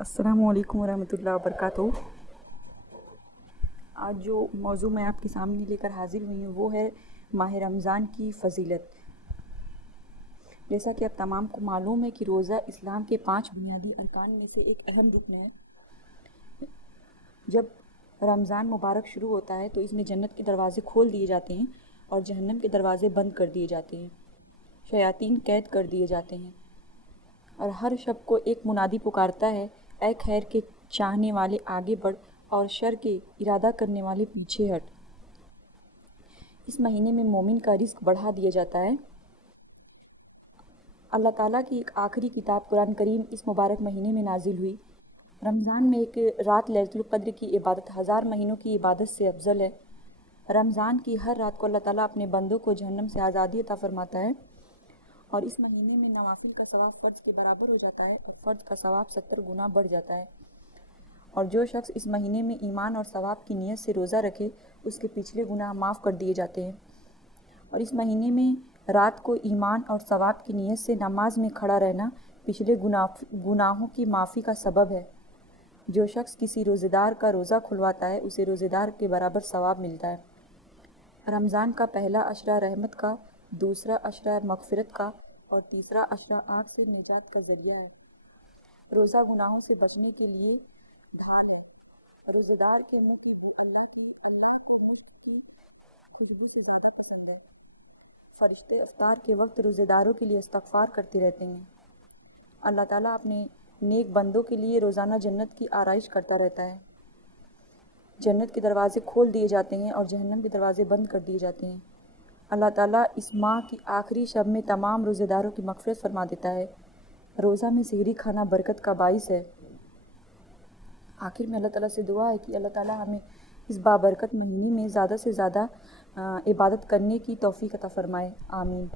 السلام علیکم ورحمۃ اللہ وبرکاتہ۔ آج جو موضوع میں آپ کے سامنے لے کر حاضر ہوئی ہوں وہ ہے ماہ رمضان کی فضیلت۔ جیسا کہ اب تمام کو معلوم ہے کہ روزہ اسلام کے 5 بنیادی ارکان میں سے ایک اہم رکن ہے۔ جب رمضان مبارک شروع ہوتا ہے تو اس میں جنت کے دروازے کھول دیے جاتے ہیں اور جہنم کے دروازے بند کر دیے جاتے ہیں، شیاطین قید کر دیے جاتے ہیں، اور ہر شب کو ایک منادی پکارتا ہے، اے خیر کے چاہنے والے آگے بڑھ اور شر کے ارادہ کرنے والے پیچھے ہٹ۔ اس مہینے میں مومن کا رزق بڑھا دیا جاتا ہے۔ اللہ تعالیٰ کی ایک آخری کتاب قرآن کریم اس مبارک مہینے میں نازل ہوئی۔ رمضان میں ایک رات لیلۃ القدر کی عبادت 1000 مہینوں کی عبادت سے افضل ہے۔ رمضان کی ہر رات کو اللہ تعالیٰ اپنے بندوں کو جہنم سے آزادی عطا فرماتا ہے، اور اس مہینے میں نوافل کا ثواب فرض کے برابر ہو جاتا ہے اور فرض کا ثواب 70 گنا بڑھ جاتا ہے۔ اور جو شخص اس مہینے میں ایمان اور ثواب کی نیت سے روزہ رکھے اس کے پچھلے گناہ معاف کر دیے جاتے ہیں۔ اور اس مہینے میں رات کو ایمان اور ثواب کی نیت سے نماز میں کھڑا رہنا پچھلے گناہوں کی معافی کا سبب ہے۔ جو شخص کسی روزہ دار کا روزہ کھلواتا ہے اسے روزہ دار کے برابر ثواب ملتا ہے۔ رمضان کا پہلا عشرہ رحمت کا، دوسرا عشرہ مغفرت کا اور تیسرا عشرہ آگ سے نجات کا ذریعہ ہے۔ روزہ گناہوں سے بچنے کے لیے دھان ہے۔ روزہ دار کے منہ کی بو اللہ کو گوشت کی خوشبو سے زیادہ پسند ہے۔ فرشتے افطار کے وقت روزہ داروں کے لیے استغفار کرتے رہتے ہیں۔ اللہ تعالیٰ اپنے نیک بندوں کے لیے روزانہ جنت کی آرائش کرتا رہتا ہے۔ جنت کے دروازے کھول دیے جاتے ہیں اور جہنم کے دروازے بند کر دیے جاتے ہیں۔ اللہ تعالیٰ اس ماہ کی آخری شب میں تمام روزہ داروں کی مغفرت فرما دیتا ہے۔ روزہ میں سحری کھانا برکت کا باعث ہے۔ آخر میں اللہ تعالیٰ سے دعا ہے کہ اللہ تعالیٰ ہمیں اس بابرکت مہینے میں زیادہ سے زیادہ عبادت کرنے کی توفیق عطا فرمائے۔ آمین۔